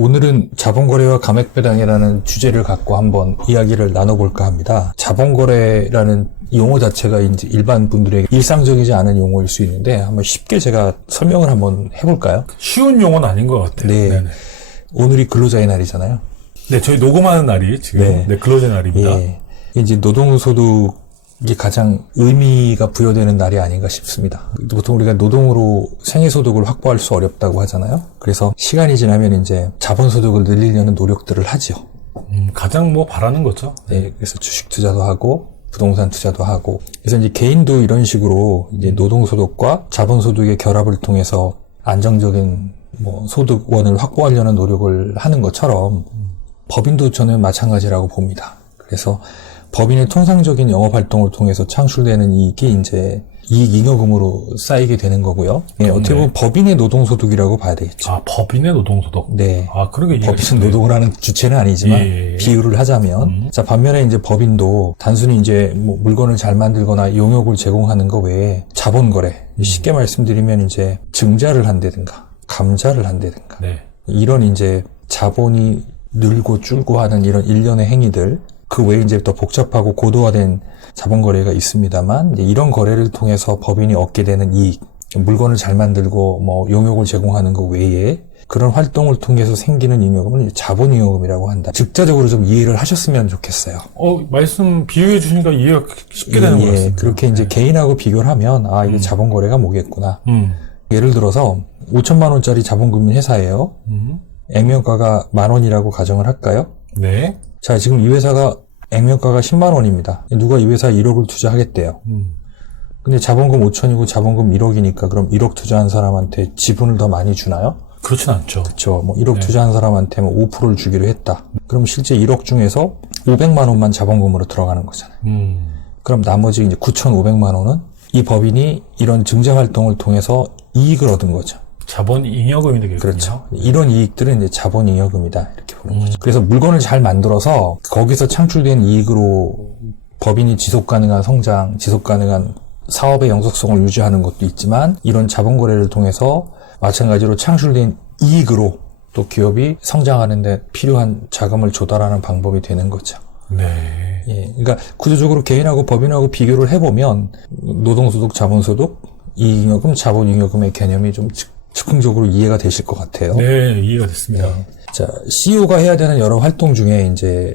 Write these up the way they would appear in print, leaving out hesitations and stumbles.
오늘은 자본거래와 감액배당이라는 주제를 갖고 한번 이야기를 나눠볼까 합니다. 자본거래라는 용어 자체가 이제 일반 분들에게 일상적이지 않은 용어일 수 있는데 한번 쉽게 제가 설명을 한번 해볼까요? 쉬운 용어는 아닌 것 같아요. 네. 네네. 오늘이 근로자의 날이잖아요. 네, 저희 녹음하는 날이 지금 네. 근로자의 날입니다. 예. 이제 노동소득이 가장 의미가 부여되는 날이 아닌가 싶습니다. 보통 우리가 노동으로 생애소득을 확보할 수 어렵다고 하잖아요. 그래서 시간이 지나면 이제 자본소득을 늘리려는 노력들을 하죠. 가장 바라는 거죠. 네, 그래서 주식 투자도 하고 부동산 투자도 하고 그래서 이제 개인도 이런 식으로 이제 노동소득과 자본소득의 결합을 통해서 안정적인 소득원을 확보하려는 노력을 하는 것처럼 법인도 저는 마찬가지라고 봅니다. 그래서 법인의 통상적인 영업활동을 통해서 창출되는 이익이 이제 이익잉여금으로 쌓이게 되는 거고요. 네, 어떻게 보면 법인의 노동소득이라고 봐야 되겠죠. 아, 법인의 노동소득? 네. 아, 그런 게 법인은 노동을 하는 주체는 아니지만 비유를 하자면 자, 반면에 이제 법인도 단순히 이제 물건을 잘 만들거나 용역을 제공하는 거 외에 자본거래, 쉽게 말씀드리면 이제 증자를 한다든가 감자를 한다든가 네. 이런 이제 자본이 늘고 줄고 하는 이런 일련의 행위들 그 외에 이제 더 복잡하고 고도화된 자본거래가 있습니다만 이런 거래를 통해서 법인이 얻게 되는 이익, 물건을 잘 만들고 용역을 제공하는 것 외에 그런 활동을 통해서 생기는 잉여금을 자본잉여금이라고 한다. 즉자적으로 좀 이해를 하셨으면 좋겠어요. 말씀 비유해 주시니까 이해가 쉽게 되는 것 같습니다. 그렇게 이제 개인하고 비교를 하면 이게 자본거래가 뭐겠구나. 예를 들어서 5천만 원짜리 자본금융 회사예요. 액면가가 10,000원이라고 가정을 할까요? 네. 자, 지금 이 회사가 액면가가 10만 원입니다. 누가 이 회사에 1억을 투자하겠대요. 근데 자본금 5천이고 자본금 1억이니까 그럼 1억 투자한 사람한테 지분을 더 많이 주나요? 그렇진 않죠. 그렇죠. 1억 투자한 사람한테 5%를 주기로 했다. 그럼 실제 1억 중에서 500만 원만 자본금으로 들어가는 거잖아요. 그럼 나머지 이제 9,500만 원은 이 법인이 이런 증자 활동을 통해서 이익을 얻은 거죠. 자본잉여금이 되겠군요. 그렇죠. 이런 이익들은 이제 자본잉여금이다 이렇게 보는 거죠. 그래서 물건을 잘 만들어서 거기서 창출된 이익으로 법인이 지속가능한 성장, 지속가능한 사업의 영속성을 유지하는 것도 있지만 이런 자본거래를 통해서 마찬가지로 창출된 이익으로 또 기업이 성장하는 데 필요한 자금을 조달하는 방법이 되는 거죠. 네. 예, 그러니까 구조적으로 개인하고 법인하고 비교를 해보면 노동소득, 자본소득, 이익잉여금, 자본잉여금의 개념이 좀 즉흥적으로 이해가 되실 것 같아요. 네, 이해가 됐습니다. 네. 자, CEO가 해야 되는 여러 활동 중에 이제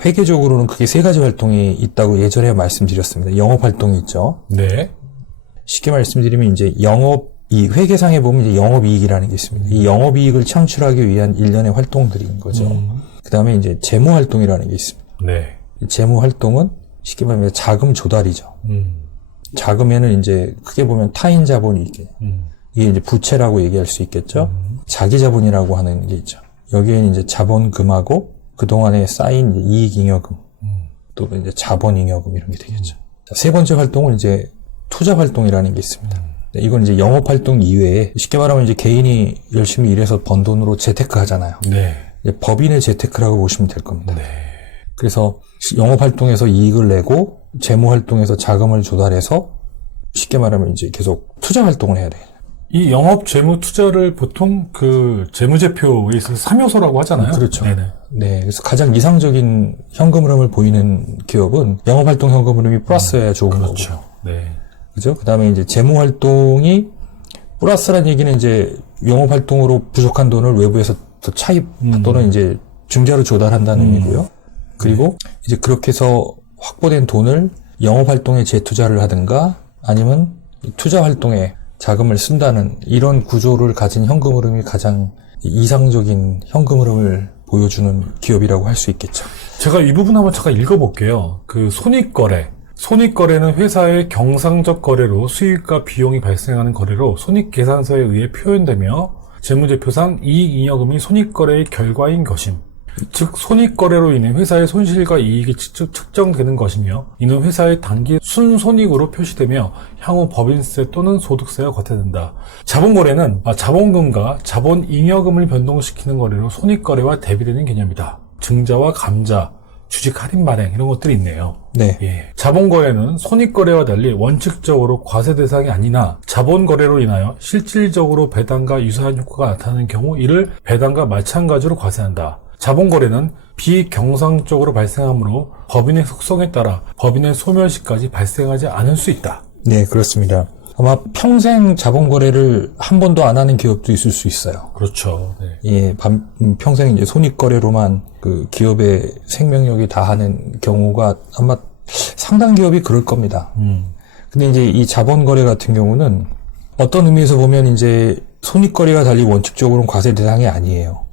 회계적으로는 크게 3가지 활동이 있다고 예전에 말씀드렸습니다. 영업 활동이 있죠. 네. 쉽게 말씀드리면 이제 이 회계상에 보면 이제 영업이익이라는 게 있습니다. 이 영업이익을 창출하기 위한 일련의 활동들인 거죠. 그 다음에 이제 재무활동이라는 게 있습니다. 네. 재무활동은 쉽게 말하면 자금 조달이죠. 자금에는 이제 크게 보면 타인 자본이 있게. 이게 이제 부채라고 얘기할 수 있겠죠. 자기 자본이라고 하는 게 있죠. 여기에는 이제 자본금하고 그동안에 쌓인 이익잉여금, 또 이제 자본잉여금 이런 게 되겠죠. 자, 3번째 활동은 이제 투자활동이라는 게 있습니다. 이건 이제 영업활동 이외에 쉽게 말하면 이제 개인이 열심히 일해서 번 돈으로 재테크 하잖아요. 네. 이제 법인의 재테크라고 보시면 될 겁니다. 네. 그래서 영업활동에서 이익을 내고 재무활동에서 자금을 조달해서 쉽게 말하면 이제 계속 투자활동을 해야 돼요. 이 영업 재무 투자를 보통 그 재무제표에 있어서 3요소라고 하잖아요. 그렇죠. 네네. 네. 그래서 가장 이상적인 현금 흐름을 보이는 기업은 영업활동 현금 흐름이 플러스여야 좋은 그렇죠. 거고. 네. 그죠? 그 다음에 이제 재무활동이 플러스라는 얘기는 이제 영업활동으로 부족한 돈을 외부에서 더 차입 또는 이제 중자로 조달한다는 의미고요. 그리고 이제 그렇게 해서 확보된 돈을 영업활동에 재투자를 하든가 아니면 투자활동에 자금을 쓴다는 이런 구조를 가진 현금 흐름이 가장 이상적인 현금 흐름을 보여주는 기업이라고 할 수 있겠죠. 제가 이 부분 한번 잠깐 읽어볼게요. 그 손익거래. 손익거래는 회사의 경상적 거래로 수익과 비용이 발생하는 거래로 손익계산서에 의해 표현되며 재무제표상 이익잉여금이 손익거래의 결과인 것임. 즉 손익거래로 인해 회사의 손실과 이익이 측정되는 것이며 이는 회사의 단기 순손익으로 표시되며 향후 법인세 또는 소득세와 과태된다. 자본거래는 자본금과 자본잉여금을 변동시키는 거래로 손익거래와 대비되는 개념이다. 증자와 감자, 주식 할인 발행 이런 것들이 있네요. 네. 예. 자본거래는 손익거래와 달리 원칙적으로 과세 대상이 아니나 자본거래로 인하여 실질적으로 배당과 유사한 효과가 나타나는 경우 이를 배당과 마찬가지로 과세한다. 자본거래는 비경상적으로 발생하므로 법인의 속성에 따라 법인의 소멸시까지 발생하지 않을 수 있다. 네, 그렇습니다. 아마 평생 자본거래를 한 번도 안 하는 기업도 있을 수 있어요. 그렇죠. 네. 예, 평생 이제 손익거래로만 그 기업의 생명력이 다하는 경우가 아마 상당 기업이 그럴 겁니다. 근데 이제 이 자본거래 같은 경우는 어떤 의미에서 보면 이제 손익거래와 달리 원칙적으로는 과세 대상이 아니에요.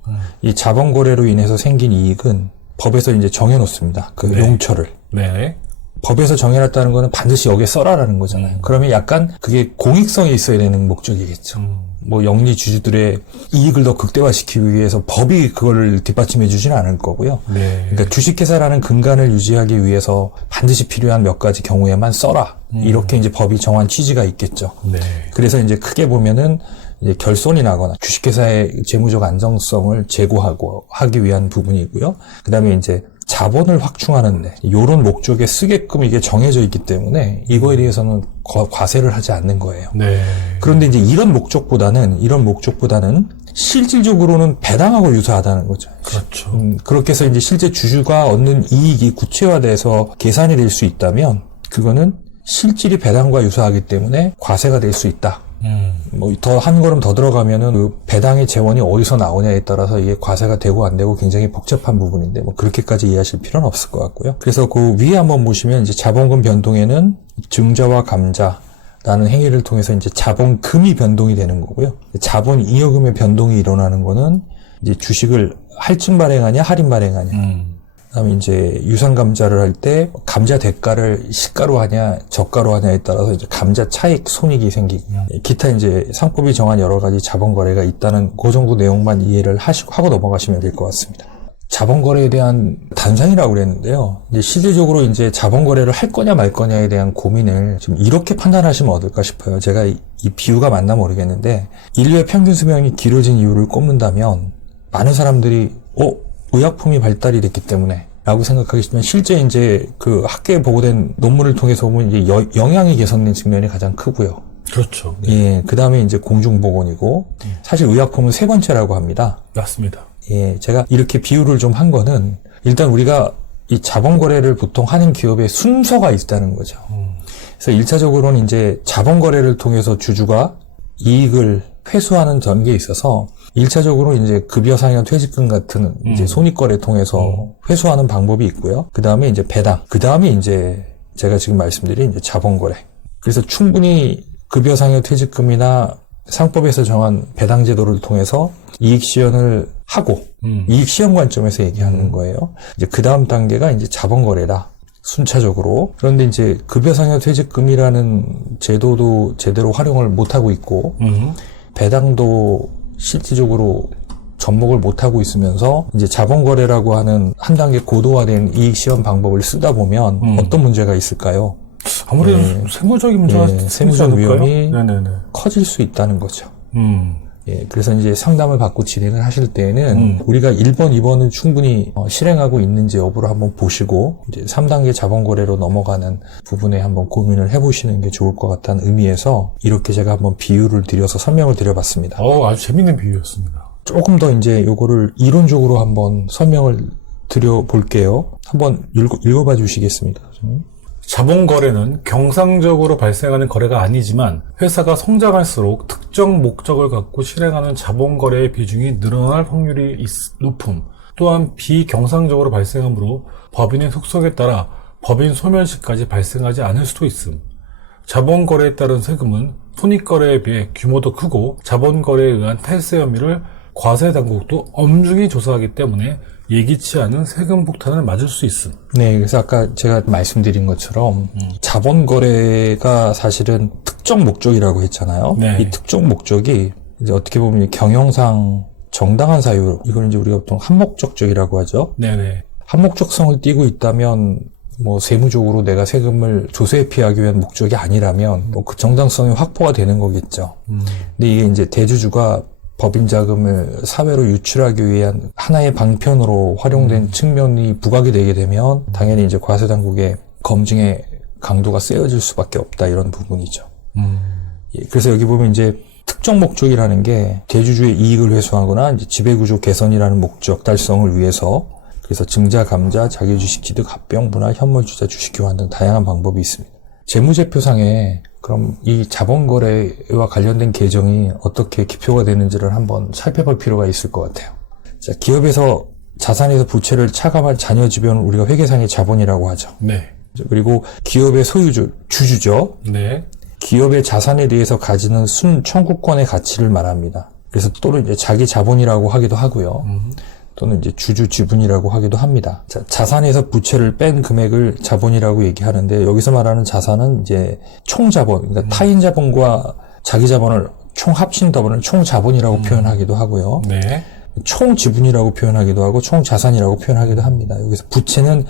이 자본거래로 인해서 생긴 이익은 법에서 이제 정해놓습니다. 그 네. 용처를. 네. 법에서 정해놨다는 거는 반드시 여기에 써라라는 거잖아요. 그러면 약간 그게 공익성이 있어야 되는 목적이겠죠. 뭐 영리 주주들의 이익을 더 극대화시키기 위해서 법이 그걸 뒷받침해 주지는 않을 거고요. 네. 그러니까 주식회사라는 근간을 유지하기 위해서 반드시 필요한 몇 가지 경우에만 써라. 이렇게 이제 법이 정한 취지가 있겠죠. 네. 그래서 이제 크게 보면은 이제 결손이 나거나 주식회사의 재무적 안정성을 제고하고 하기 위한 부분이고요. 그다음에 이제 자본을 확충하는데 이런 목적에 쓰게끔 이게 정해져 있기 때문에 이거에 대해서는 과세를 하지 않는 거예요. 네. 그런데 이제 이런 목적보다는 실질적으로는 배당하고 유사하다는 거죠. 그렇죠. 그렇게 해서 이제 실제 주주가 얻는 이익이 구체화돼서 계산이 될 수 있다면 그거는 실질이 배당과 유사하기 때문에 과세가 될 수 있다. 뭐 더 한 걸음 더 들어가면은 그 배당의 재원이 어디서 나오냐에 따라서 이게 과세가 되고 안 되고 굉장히 복잡한 부분인데 뭐 그렇게까지 이해하실 필요는 없을 것 같고요. 그래서 그 위에 한번 보시면 이제 자본금 변동에는 증자와 감자라는 행위를 통해서 이제 자본금이 변동이 되는 거고요. 자본 잉여금의 변동이 일어나는 거는 이제 주식을 할증 발행하냐 할인 발행하냐. 그다음에 이제 유상 감자를 할 때 감자 대가를 시가로 하냐 저가로 하냐에 따라서 이제 감자 차익 손익이 생기고 기타 이제 상법이 정한 여러 가지 자본 거래가 있다는 그 정도 내용만 이해를 하고 넘어가시면 될 것 같습니다. 자본 거래에 대한 단상이라고 그랬는데요. 이제 실질적으로 이제 자본 거래를 할 거냐 말 거냐에 대한 고민을 좀 이렇게 판단하시면 어떨까 싶어요. 제가 이 비유가 맞나 모르겠는데 인류의 평균 수명이 길어진 이유를 꼽는다면 많은 사람들이 의약품이 발달이 됐기 때문에 라고 생각하겠지만 실제 이제 그 학계에 보고된 논문을 통해서 보면 이제 영양이 개선된 측면이 가장 크고요. 그렇죠. 네. 예, 그 다음에 이제 공중보건이고 사실 의약품은 세 번째라고 합니다. 맞습니다. 예, 제가 이렇게 비유를 좀 한 거는 일단 우리가 이 자본거래를 보통 하는 기업의 순서가 있다는 거죠. 그래서 1차적으로는 이제 자본거래를 통해서 주주가 이익을 회수하는 전개에 있어서 1차적으로 이제 급여상여 퇴직금 같은 이제 손익거래 통해서 회수하는 방법이 있고요. 그 다음에 이제 배당. 그 다음에 이제 제가 지금 말씀드린 이제 자본거래. 그래서 충분히 급여상여 퇴직금이나 상법에서 정한 배당 제도를 통해서 이익 시현을 하고 이익 시현 관점에서 얘기하는 거예요. 이제 그 다음 단계가 이제 자본거래다. 순차적으로. 그런데 이제 급여상여 퇴직금이라는 제도도 제대로 활용을 못하고 있고 배당도 실질적으로 접목을 못하고 있으면서 이제 자본거래라고 하는 한 단계 고도화된 이익 시현 방법을 쓰다 보면 어떤 문제가 있을까요? 아무래도 세무적인 문제가 세무적 위험이 네네네. 커질 수 있다는 거죠. 예, 그래서 이제 상담을 받고 진행을 하실 때에는 우리가 1번, 2번을 충분히 실행하고 있는지 여부를 한번 보시고 이제 3단계 자본거래로 넘어가는 부분에 한번 고민을 해보시는 게 좋을 것 같다는 의미에서 이렇게 제가 한번 비유를 드려서 설명을 드려봤습니다. 아주 재밌는 비유였습니다. 조금 더 이제 요거를 이론적으로 한번 설명을 드려볼게요. 한번 읽어봐 주시겠습니까, 선생님? 자본거래는 경상적으로 발생하는 거래가 아니지만 회사가 성장할수록 특정 목적을 갖고 실행하는 자본거래의 비중이 늘어날 확률이 높음. 또한 비경상적으로 발생하므로 법인의 속성에 따라 법인 소멸시까지 발생하지 않을 수도 있음. 자본거래에 따른 세금은 손익거래에 비해 규모도 크고 자본거래에 의한 탈세 혐의를 과세당국도 엄중히 조사하기 때문에 예기치 않은 세금 폭탄을 맞을 수 있음. 네, 그래서 아까 제가 말씀드린 것처럼 자본거래가 사실은 특정 목적이라고 했잖아요. 네. 이 특정 목적이 이제 어떻게 보면 경영상 정당한 사유, 이걸 이제 우리가 보통 한목적적이라고 하죠. 네네. 한목적성을 띠고 있다면 뭐 세무적으로 내가 세금을 조세피하기 위한 목적이 아니라면 뭐 그 정당성이 확보가 되는 거겠죠. 근데 이게 이제 대주주가 법인 자금을 사회로 유출하기 위한 하나의 방편으로 활용된 측면이 부각이 되게 되면 당연히 이제 과세당국의 검증의 강도가 세워질 수밖에 없다 이런 부분이죠. 예, 그래서 여기 보면 이제 특정 목적이라는 게 대주주의 이익을 회수하거나 이제 지배구조 개선이라는 목적 달성을 위해서 그래서 증자, 감자, 자기주식 취득, 합병, 분할, 현물주자, 주식 교환 등 다양한 방법이 있습니다. 재무제표상에 그럼 이 자본거래와 관련된 계정이 어떻게 기표가 되는지를 한번 살펴볼 필요가 있을 것 같아요. 자, 기업에서 자산에서 부채를 차감한 잔여 지분을 우리가 회계상의 자본이라고 하죠. 네. 그리고 기업의 소유주, 주주죠. 네. 기업의 자산에 대해서 가지는 순 청구권의 가치를 말합니다. 그래서 또는 이제 자기 자본이라고 하기도 하고요. 또는 이제 주주 지분이라고 하기도 합니다. 자, 자산에서 부채를 뺀 금액을 자본이라고 얘기하는데 여기서 말하는 자산은 이제 총자본, 그러니까 타인 자본과 자기 자본을 총 합친 더블은 총자본이라고 표현하기도 하고요. 네. 총지분이라고 표현하기도 하고 총자산이라고 표현하기도 합니다. 여기서 부채는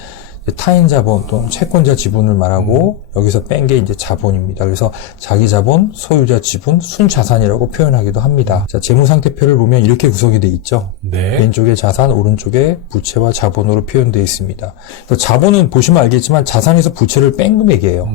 타인 자본 또는 채권자 지분을 말하고 여기서 뺀 게 이제 자본입니다. 그래서 자기 자본, 소유자 지분, 순자산이라고 표현하기도 합니다. 자, 재무상태표를 보면 이렇게 구성이 돼 있죠. 네. 왼쪽에 자산, 오른쪽에 부채와 자본으로 표현되어 있습니다. 그래서 자본은 보시면 알겠지만 자산에서 부채를 뺀 금액이에요.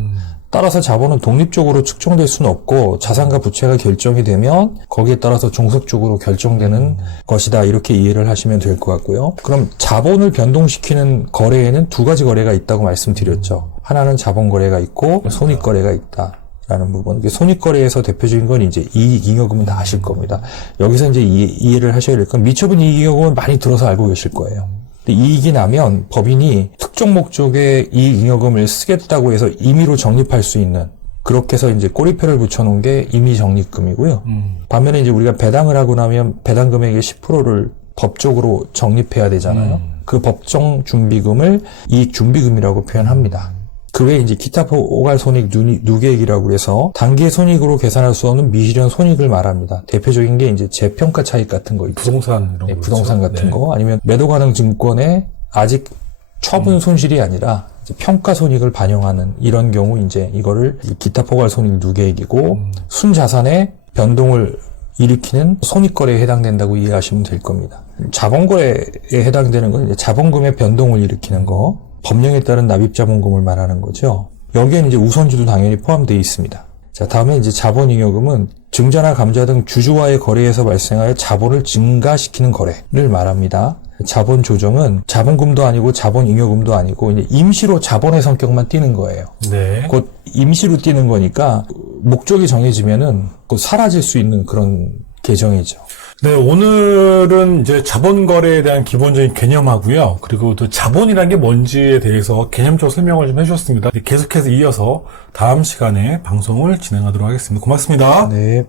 따라서 자본은 독립적으로 측정될 수는 없고 자산과 부채가 결정이 되면 거기에 따라서 종속적으로 결정되는 것이다. 이렇게 이해를 하시면 될 것 같고요. 그럼 자본을 변동시키는 거래에는 두 가지 거래가 있다고 말씀드렸죠. 하나는 자본 거래가 있고 손익 거래가 있다. 라는 부분. 손익거래에서 대표적인 건 이제 이익잉여금은 다 아실 겁니다. 여기서 이제 이해를 하셔야 될 건 미처분 이익잉여금은 많이 들어서 알고 계실 거예요. 근데 이익이 나면 법인이 특정 목적의 이익잉여금을 쓰겠다고 해서 임의로 적립할 수 있는 그렇게 해서 이제 꼬리표를 붙여놓은 게 임의적립금이고요. 반면에 이제 우리가 배당을 하고 나면 배당 금액의 10%를 법적으로 적립해야 되잖아요. 그 법정 준비금을 이익준비금이라고 표현합니다. 그 외에 이제 기타 포괄 손익 누계액이라고 해서 단기 손익으로 계산할 수 없는 미실현 손익을 말합니다. 대표적인 게 이제 재평가 차익 같은 거 있죠. 부동산 이런 거. 부동산 같은 네. 거 아니면 매도 가능 증권에 아직 처분 손실이 아니라 이제 평가 손익을 반영하는 이런 경우 이제 이거를 기타 포괄 손익 누계액이고 순자산의 변동을 일으키는 손익거래에 해당된다고 이해하시면 될 겁니다. 자본거래에 해당되는 건 이제 자본금의 변동을 일으키는 거. 법령에 따른 납입자본금을 말하는 거죠. 여기에는 이제 우선주도 당연히 포함되어 있습니다. 자, 다음에 이제 자본잉여금은 증자나 감자 등 주주와의 거래에서 발생하여 자본을 증가시키는 거래를 말합니다. 자본 조정은 자본금도 아니고 자본잉여금도 아니고 이제 임시로 자본의 성격만 띠는 거예요. 네. 곧 임시로 띠는 거니까 목적이 정해지면은 곧 사라질 수 있는 그런 계정이죠. 네, 오늘은 이제 자본거래에 대한 기본적인 개념하고요. 그리고 또 자본이라는 게 뭔지에 대해서 개념적으로 설명을 좀 해주셨습니다. 계속해서 이어서 다음 시간에 방송을 진행하도록 하겠습니다. 고맙습니다. 네.